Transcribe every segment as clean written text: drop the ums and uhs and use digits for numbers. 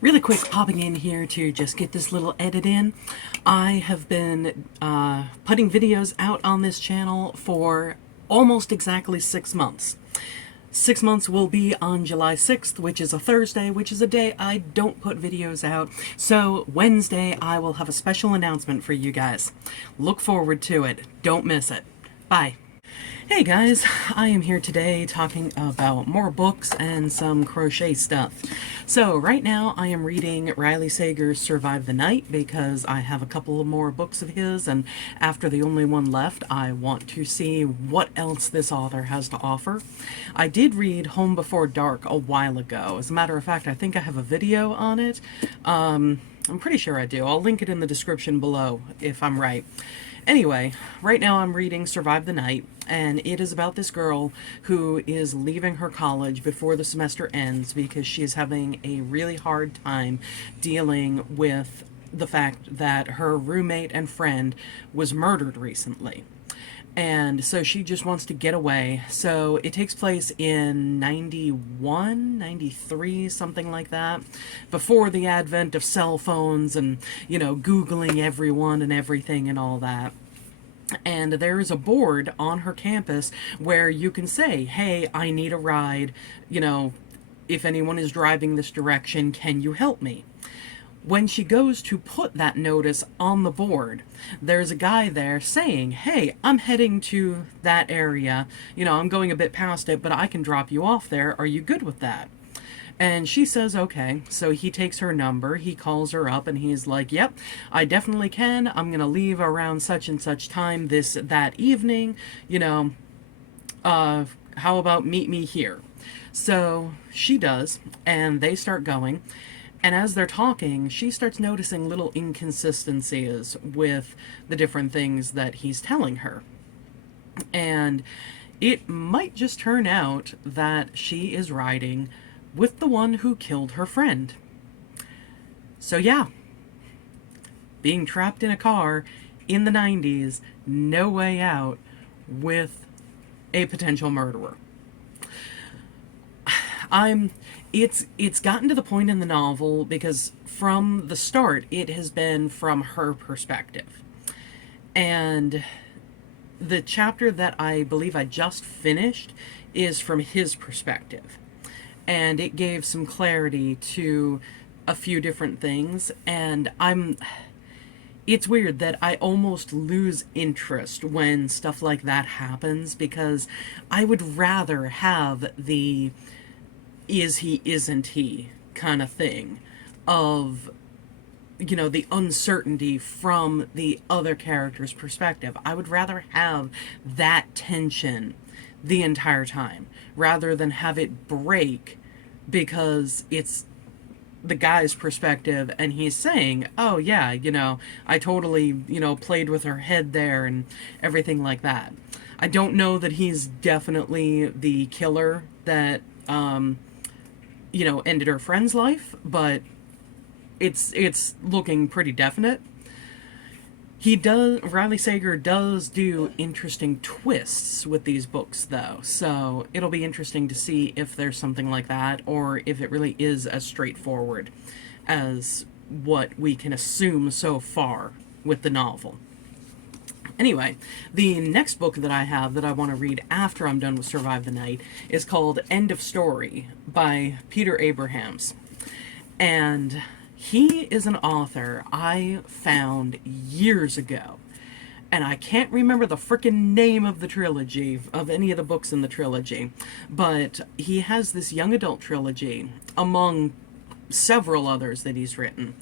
Really quick, popping in here to just get this little edit in. I have been putting videos out on this channel for almost exactly 6 months. 6 months will be on July 6th, which is a Thursday, which is a day I don't put videos out. So Wednesday, I will have a special announcement for you guys. Look forward to it. Don't miss it. Bye. Hey guys, I am here today talking about more books and some crochet stuff. So right now I am reading Riley Sager's Survive the Night because I have a couple of more books of his, and after the only one left I want to see what else this author has to offer. I did read Home Before Dark a while ago. As a matter of fact, I think I have a video on it. I'm pretty sure I do. I'll link it in the description below if I'm right. Anyway, right now I'm reading Survive the Night, and it is about this girl who is leaving her college before the semester ends because she is having a really hard time dealing with the fact that her roommate and friend was murdered recently. And so she just wants to get away. So it takes place in 91, 93, something like that, before the advent of cell phones and, Googling everyone and everything and all that. And there is a board on her campus where you can say, hey, I need a ride. If anyone is driving this direction, can you help me? When she goes to put that notice on the board, there's a guy there saying, hey, I'm heading to that area. I'm going a bit past it, but I can drop you off there. Are you good with that? And she says, okay. So he takes her number, he calls her up, and he's like, yep, I definitely can. I'm going to leave around such and such time that evening. How about meet me here? So she does, and they start going. And as they're talking, she starts noticing little inconsistencies with the different things that he's telling her. And it might just turn out that she is riding with the one who killed her friend. So yeah, being trapped in a car in the 90s, no way out, with a potential murderer. It's gotten to the point in the novel because from the start it has been from her perspective. And the chapter that I believe I just finished is from his perspective. And it gave some clarity to a few different things, and it's weird that I almost lose interest when stuff like that happens, because I would rather have the is he, isn't he kind of thing of, the uncertainty from the other character's perspective. I would rather have that tension the entire time rather than have it break because it's the guy's perspective and he's saying, oh yeah, I totally, played with her head there and everything like that. I don't know that he's definitely the killer that ended her friend's life, but it's looking pretty definite. Riley Sager does do interesting twists with these books though, so it'll be interesting to see if there's something like that or if it really is as straightforward as what we can assume so far with the novel. Anyway, the next book that I have that I want to read after I'm done with Survive the Night is called End of Story by Peter Abrahams. And he is an author I found years ago. And I can't remember the frickin' name of the trilogy, of any of the books in the trilogy. But he has this young adult trilogy, among several others that he's written.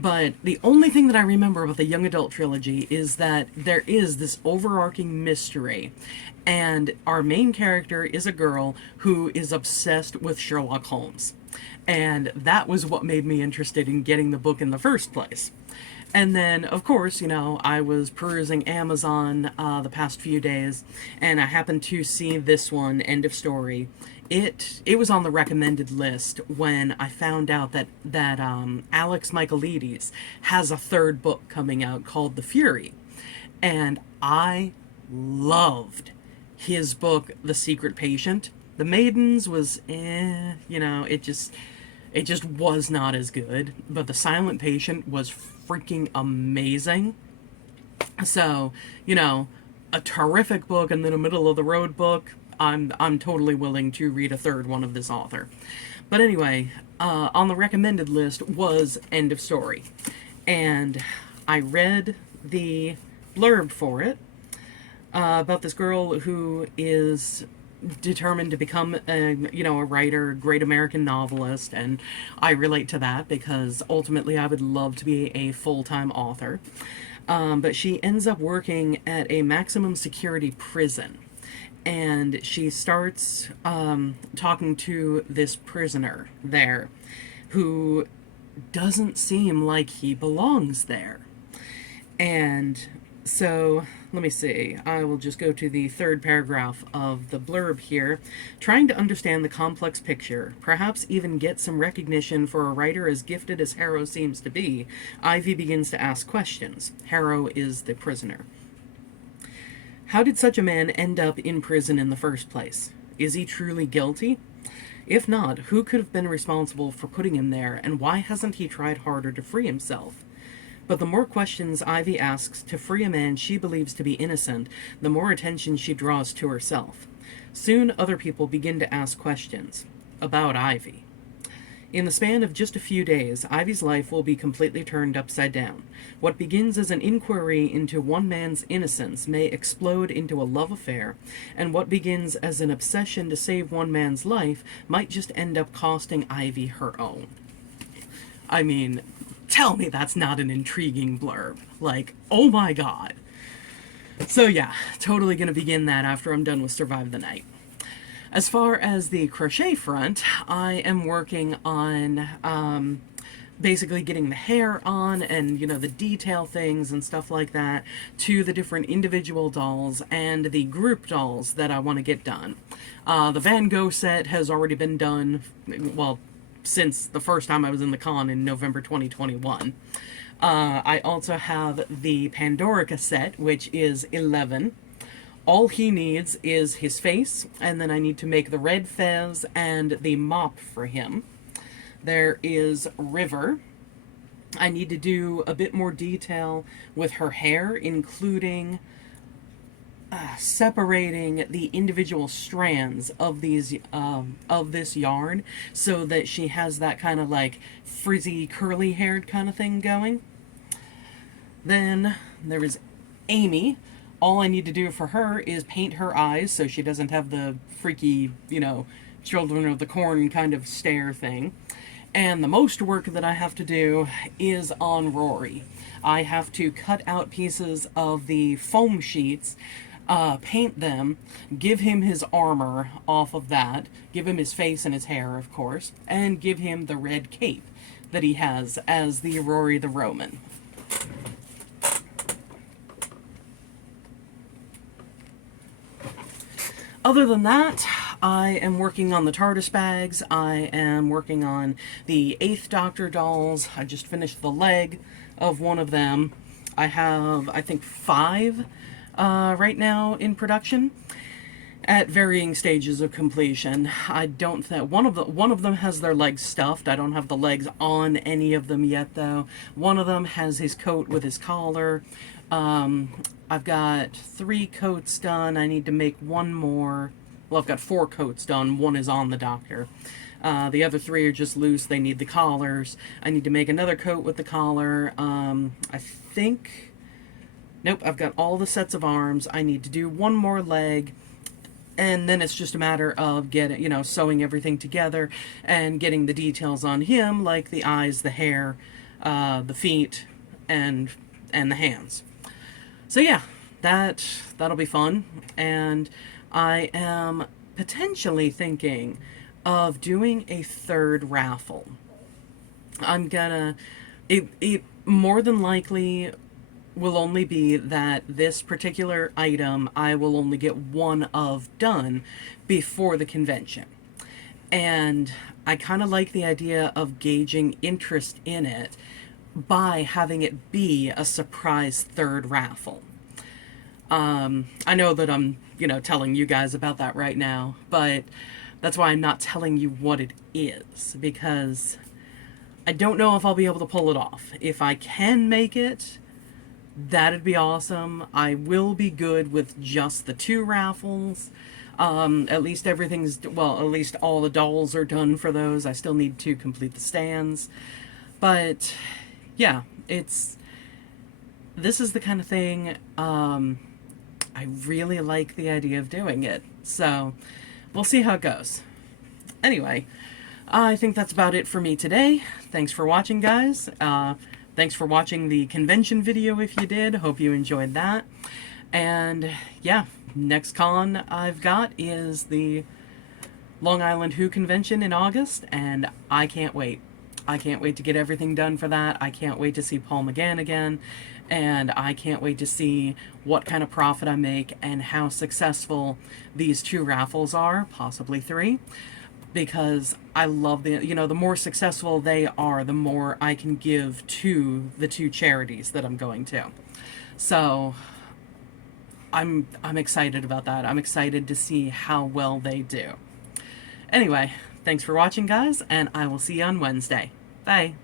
But the only thing that I remember about the young adult trilogy is that there is this overarching mystery. And our main character is a girl who is obsessed with Sherlock Holmes. And that was what made me interested in getting the book in the first place. And then, of course, I was perusing Amazon the past few days, and I happened to see this one, End of Story. It was on the recommended list when I found out that Alex Michaelides has a third book coming out called The Fury. And I loved his book, The Secret Patient. The Maidens was, it just It just was not as good. But The Silent Patient was freaking amazing. So, you know, a terrific book and then a middle of the road book. I'm totally willing to read a third one of this author. But anyway, on the recommended list was End of Story. And I read the blurb for it about this girl who is determined to become a writer, great American novelist, and I relate to that because ultimately I would love to be a full-time author. But she ends up working at a maximum security prison. And she starts talking to this prisoner there who doesn't seem like he belongs there. And so, let me see. I will just go to the third paragraph of the blurb here. Trying to understand the complex picture, perhaps even get some recognition for a writer as gifted as Harrow seems to be, Ivy begins to ask questions. Harrow is the prisoner. How did such a man end up in prison in the first place? Is he truly guilty? If not, who could have been responsible for putting him there, and why hasn't he tried harder to free himself? But the more questions Ivy asks to free a man she believes to be innocent, the more attention she draws to herself. Soon other people begin to ask questions about Ivy. In the span of just a few days, Ivy's life will be completely turned upside down. What begins as an inquiry into one man's innocence may explode into a love affair, and what begins as an obsession to save one man's life might just end up costing Ivy her own. I mean, tell me that's not an intriguing blurb. Like, oh my god. So yeah, totally gonna begin that after I'm done with Survive the Night. As far as the crochet front, I am working on basically getting the hair on and, you know, the detail things and stuff like that to the different individual dolls and the group dolls that I want to get done. The Van Gogh set has already been done, well, since the first time I was in the con in November 2021. I also have the Pandorica set, which is 11. All he needs is his face, and then I need to make the red fez and the mop for him. There is River. I need to do a bit more detail with her hair, including separating the individual strands of these of this yarn so that she has that kind of like frizzy, curly-haired kind of thing going. Then there is Amy. All I need to do for her is paint her eyes so she doesn't have the freaky, you know, Children of the Corn kind of stare thing. And the most work that I have to do is on Rory. I have to cut out pieces of the foam sheets, paint them, give him his armor off of that, give him his face and his hair, of course, and give him the red cape that he has as the Rory the Roman. Other than that, I am working on the TARDIS bags. I am working on the 8th Doctor dolls. I just finished the leg of one of them. I have, I think, 5 right now in production at varying stages of completion. I don't think one of them has their legs stuffed. I don't have the legs on any of them yet, though. One of them has his coat with his collar. I've got 3 coats done. I need to make one more. Well, I've got 4 coats done. One is on the Doctor. The other 3 are just loose. They need the collars. I need to make another coat with the collar. I think... Nope, I've got all the sets of arms. I need to do one more leg. And then it's just a matter of getting, you know, sewing everything together and getting the details on him, like the eyes, the hair, the feet, and the hands. So yeah, that'll be fun, and I am potentially thinking of doing a 3rd raffle. I'm gonna, it more than likely will only be that this particular item I will only get one of done before the convention. And I kind of like the idea of gauging interest in it by having it be a surprise 3rd raffle. I know that I'm, you know, telling you guys about that right now, but That's why I'm not telling you what it is, because I don't know if I'll be able to pull it off. If I can make it, that'd be awesome. I will be good with just the 2 raffles. At least everything's, well, at least all the dolls are done for those. I still need to complete the stands. But, yeah, this is the kind of thing, I really like the idea of doing it. So, we'll see how it goes. Anyway, I think that's about it for me today. Thanks for watching, guys. Thanks for watching the convention video if you did. Hope you enjoyed that. And yeah, next con I've got is the Long Island Who convention in August, and I can't wait. I can't wait to get everything done for that. I can't wait to see Paul McGann again, and I can't wait to see what kind of profit I make and how successful these 2 raffles are, possibly 3. Because I love the more successful they are, the more I can give to the 2 charities that I'm going to. So I'm excited about that. I'm excited to see how well they do. Anyway, thanks for watching, guys, and I will see you on Wednesday. Bye.